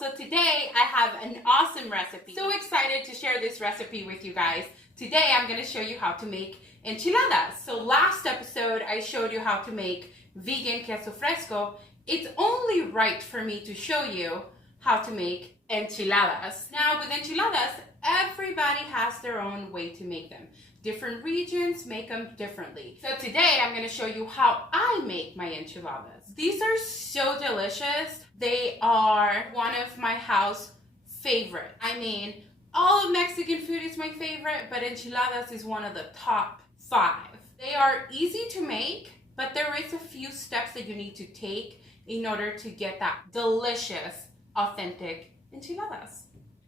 So today I have an awesome recipe. So excited to share this recipe with you guys. Today I'm going to show you how to make enchiladas. So last episode I showed you how to make vegan queso fresco. It's only right for me to show you how to make enchiladas. Now with enchiladas, everybody has their own way to make them. Different regions make them differently. So today I'm going to show you how I make my enchiladas. These are so delicious. They are one of my house favorites. I mean, all of Mexican food is my favorite, but enchiladas is one of the top 5. They are easy to make, but there is a few steps that you need to take in order to get that delicious, authentic enchiladas.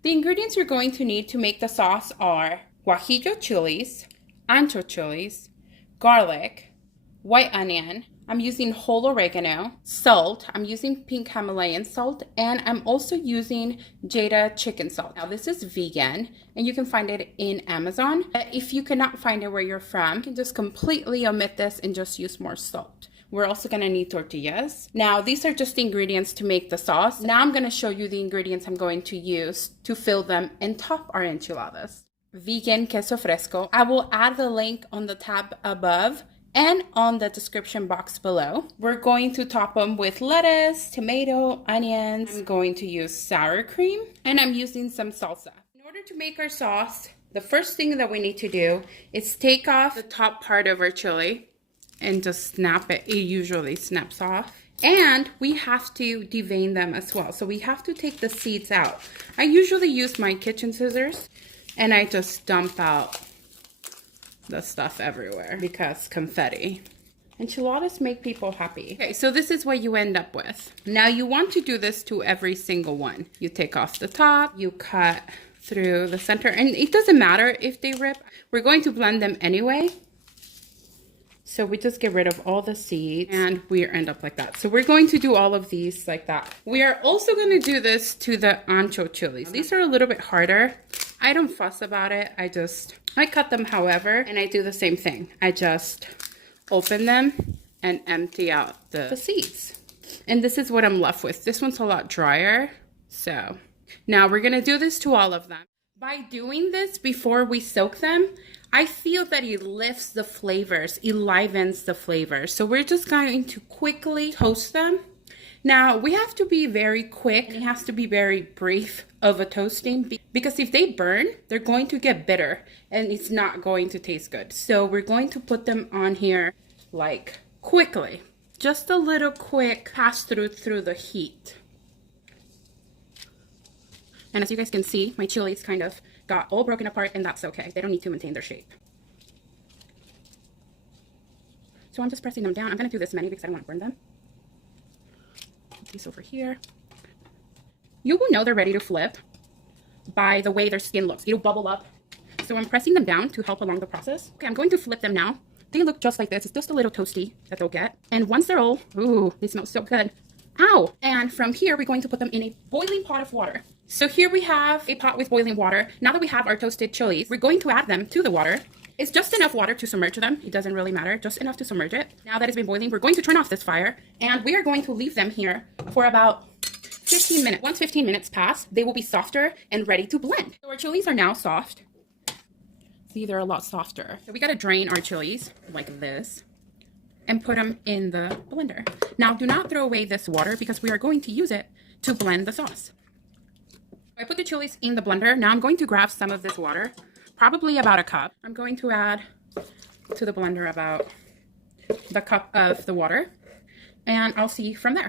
The ingredients you're going to need to make the sauce are Guajillo chilies, Ancho chilies, garlic, white onion. I'm using whole oregano, salt. I'm using pink Himalayan salt, and I'm also using Jadas chicken salt. Now this is vegan, and you can find it in Amazon. If you cannot find it where you're from, you can just completely omit this and just use more salt. We're also gonna need tortillas. Now these are just the ingredients to make the sauce. Now I'm gonna show you the ingredients I'm going to use to fill them and top our enchiladas. Vegan queso fresco. I will add the link on the tab above and on the description box below. We're going to top them with lettuce, tomato, onions. I'm going to use sour cream, and I'm using some salsa. In order to make our sauce, the first thing that we need to do is take off the top part of our chili and just snap it. It usually snaps off. And we have to devein them as well. So we have to take the seeds out. I usually use my kitchen scissors, and I just dump out the stuff everywhere because confetti. Enchiladas make people happy. Okay, so this is what you end up with. Now you want to do this to every single one. You take off the top, you cut through the center, and it doesn't matter if they rip. We're going to blend them anyway. So we just get rid of all the seeds and we end up like that. So we're going to do all of these like that. We are also going to do this to the ancho chilies. These are a little bit harder. I don't fuss about it. I cut them however, and I do the same thing. I just open them and empty out the seeds. And this is what I'm left with. This one's a lot drier. So now we're going to do this to all of them. By doing this before we soak them, I feel that it lifts the flavors, it livens the flavors. So we're just going to quickly toast them. Now we have to be very quick. It has to be very brief of a toasting because if they burn, they're going to get bitter and it's not going to taste good. So we're going to put them on here like quickly, just a little quick pass through the heat. And as you guys can see, my chilies kind of got all broken apart, and that's okay. They don't need to maintain their shape. So I'm just pressing them down. I'm going to do this many because I don't want to burn them. Put these over here. You will know they're ready to flip by the way their skin looks. It'll bubble up. So I'm pressing them down to help along the process. Okay, I'm going to flip them now. They look just like this. It's just a little toasty that they'll get. And once they're all, ooh, they smell so good. Ow! And from here, we're going to put them in a boiling pot of water. So here we have a pot with boiling water. Now that we have our toasted chilies, we're going to add them to the water. It's just enough water to submerge them. It doesn't really matter, just enough to submerge it. Now that it's been boiling, we're going to turn off this fire, and we are going to leave them here for about 15 minutes. Once 15 minutes pass, they will be softer and ready to blend. So our chilies are now soft. See, they're a lot softer. So we gotta drain our chilies like this and put them in the blender. Now do not throw away this water because we are going to use it to blend the sauce. I put the chilies in the blender. Now I'm going to grab some of this water, probably about a cup. I'm going to add to the blender about the cup of the water, and I'll see from there.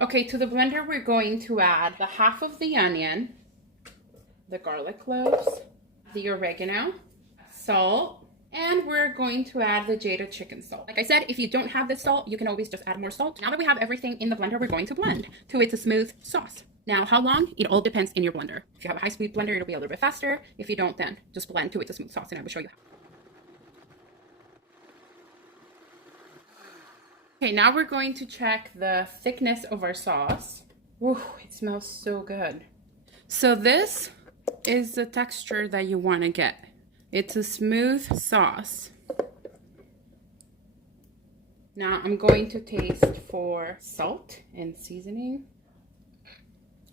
Okay, to the blender we're going to add the half of the onion, the garlic cloves, the oregano, salt, and we're going to add the Jadas chicken salt. Like I said, if you don't have this salt, you can always just add more salt. Now that we have everything in the blender, we're going to blend till it's a smooth sauce. Now, how long? It all depends in your blender. If you have a high-speed blender, it'll be a little bit faster. If you don't, then just blend till it's a smooth sauce, and I will show you how. Okay, now we're going to check the thickness of our sauce. Whew, it smells so good. So this is the texture that you want to get. It's a smooth sauce. Now I'm going to taste for salt and seasoning.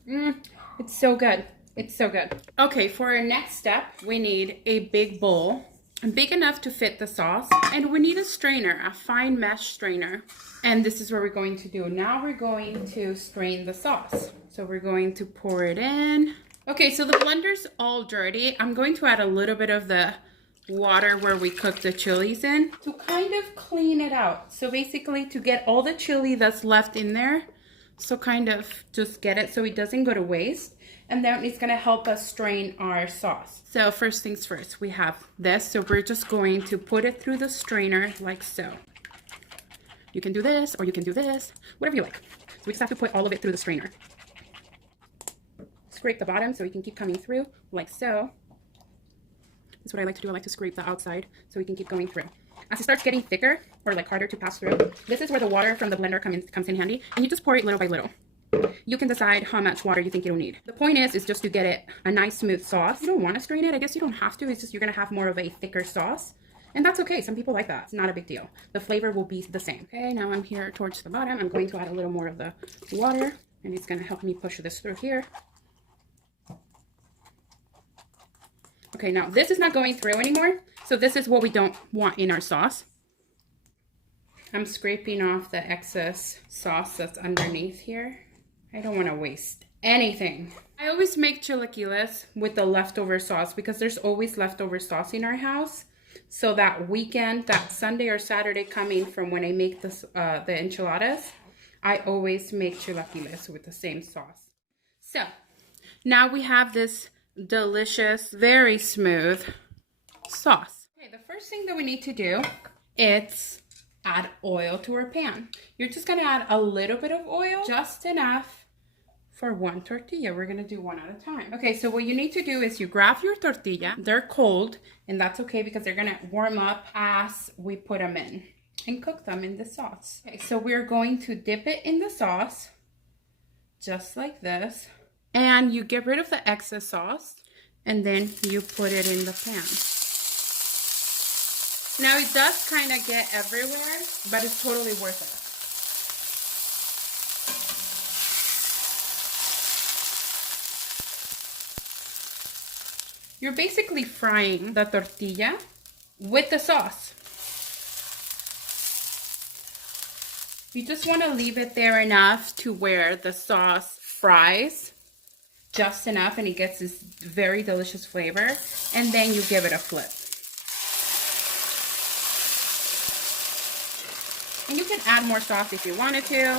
It's so good. It's so good. Okay, for our next step, we need a big bowl, big enough to fit the sauce, and we need a strainer, a fine mesh strainer. And this is what we're going to do. Now we're going to strain the sauce. So we're going to pour it in. Okay, so the blender's all dirty. I'm going to add a little bit of the water where we cook the chilies in to kind of clean it out. So basically to get all the chili that's left in there. So kind of just get it so it doesn't go to waste. And then it's gonna help us strain our sauce. So first things first, we have this. So we're just going to put it through the strainer like so. You can do this or you can do this, whatever you like. So we just have to put all of it through the strainer. Scrape the bottom so it can keep coming through like so. That's what I like to do. I like to scrape the outside so we can keep going through. As it starts getting thicker or like harder to pass through, this is where the water from the blender comes in handy, and you just pour it little by little. You can decide how much water you think you'll need. The point is just to get it a nice smooth sauce. You don't want to strain it. I guess you don't have to. It's just you're going to have more of a thicker sauce. And that's okay. Some people like that. It's not a big deal. The flavor will be the same. Okay, now I'm here towards the bottom. I'm going to add a little more of the water, and it's going to help me push this through here. Okay, now this is not going through anymore. So this is what we don't want in our sauce. I'm scraping off the excess sauce that's underneath here. I don't want to waste anything. I always make chilaquiles with the leftover sauce because there's always leftover sauce in our house. So that weekend, that Sunday or Saturday coming from when I make this, the enchiladas, I always make chilaquiles with the same sauce. So now we have this delicious, very smooth sauce. Okay, the first thing that we need to do is add oil to our pan. You're just gonna add a little bit of oil, just enough for one tortilla. We're gonna do one at a time. Okay, so what you need to do is you grab your tortilla. They're cold, and that's okay because they're gonna warm up as we put them in and cook them in the sauce. Okay, so we're going to dip it in the sauce, just like this. And you get rid of the excess sauce, and then you put it in the pan. Now it does kind of get everywhere, but it's totally worth it. You're basically frying the tortilla with the sauce. You just want to leave it there enough to where the sauce fries just enough and it gets this very delicious flavor, and then you give it a flip. And you can add more sauce if you wanted to,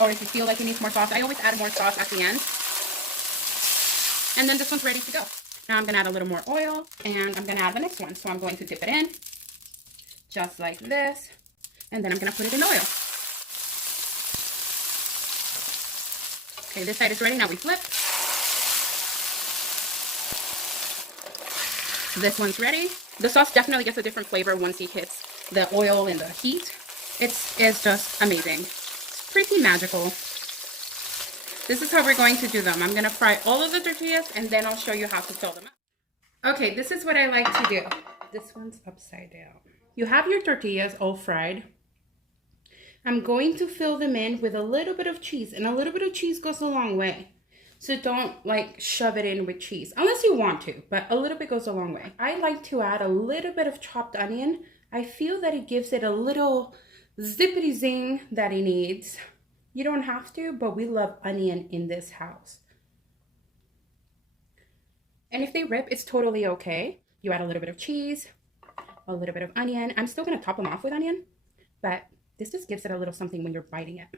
or if you feel like it needs more sauce. I always add more sauce at the end. And then this one's ready to go. Now I'm gonna add a little more oil, and I'm gonna add the next one. So I'm going to dip it in, just like this, and then I'm gonna put it in oil. Okay, this side is ready. Now we flip. This one's ready. The sauce definitely gets a different flavor once it hits the oil and the heat. It's just amazing. It's pretty magical. This is how we're going to do them. I'm gonna fry all of the tortillas, and then I'll show you how to fill them up. Okay, this is what I like to do. This one's upside down. You have your tortillas all fried. I'm going to fill them in with a little bit of cheese, and a little bit of cheese goes a long way. So don't like shove it in with cheese, unless you want to, but a little bit goes a long way. I like to add a little bit of chopped onion. I feel that it gives it a little zippity zing that it needs. You don't have to, but we love onion in this house. And if they rip, it's totally okay. You add a little bit of cheese, a little bit of onion. I'm still gonna top them off with onion, but this just gives it a little something when you're biting it.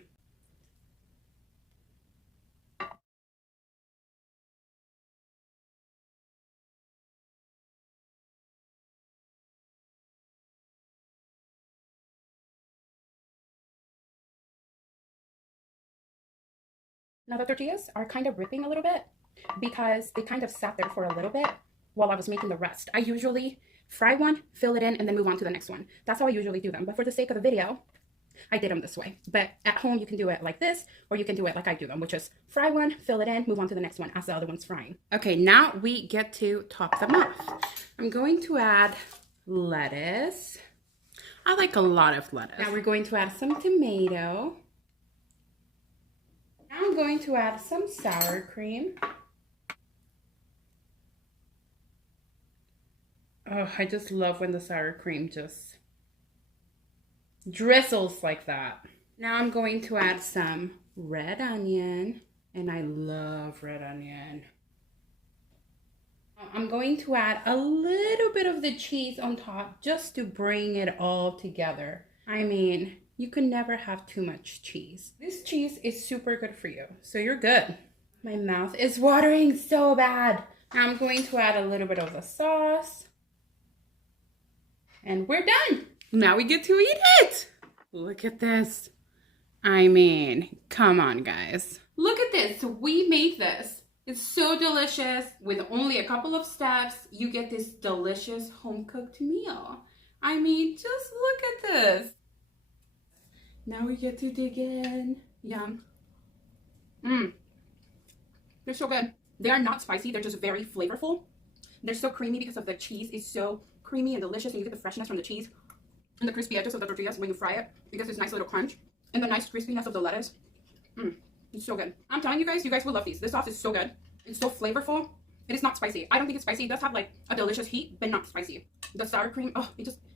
Now the tortillas are kind of ripping a little bit because they kind of sat there for a little bit while I was making the rest. I usually fry one, fill it in, and then move on to the next one. That's how I usually do them. But for the sake of the video, I did them this way. But at home, you can do it like this, or you can do it like I do them, which is fry one, fill it in, move on to the next one as the other one's frying. Okay, now we get to top them off. I'm going to add lettuce. I like a lot of lettuce. Now we're going to add some tomato. Now I'm going to add some sour cream. Oh, I just love when the sour cream just drizzles like that. Now I'm going to add some red onion, and I love red onion. I'm going to add a little bit of the cheese on top just to bring it all together. I mean, you can never have too much cheese. This cheese is super good for you, so you're good. My mouth is watering so bad. Now I'm going to add a little bit of the sauce. And we're done. Now we get to eat it. Look at this. I mean, come on, guys. Look at this. We made this. It's so delicious. With only a couple of steps, you get this delicious home-cooked meal. I mean, just look at this. Now we get to dig in. Yum. Mmm. They're so good. They are not spicy. They're just very flavorful. They're so creamy because of the cheese is so creamy and delicious, and you get the freshness from the cheese and the crispy edges of the tortillas when you fry it. You get this nice little crunch and the nice crispiness of the lettuce. It's so good. I'm telling you guys will love these. This sauce is so good. It's so flavorful. It is not spicy. I don't think it's spicy. It does have like a delicious heat, but not spicy. The sour cream, oh,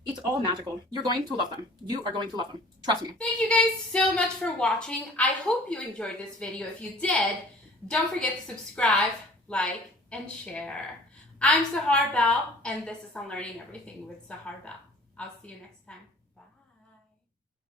it's all magical. You're going to love them. You are going to love them. Trust me. Thank you guys so much for watching. I hope you enjoyed this video. If you did, don't forget to subscribe, like, and share. I'm SaharBelle, and this is On Learning Everything with SaharBelle. I'll see you next time.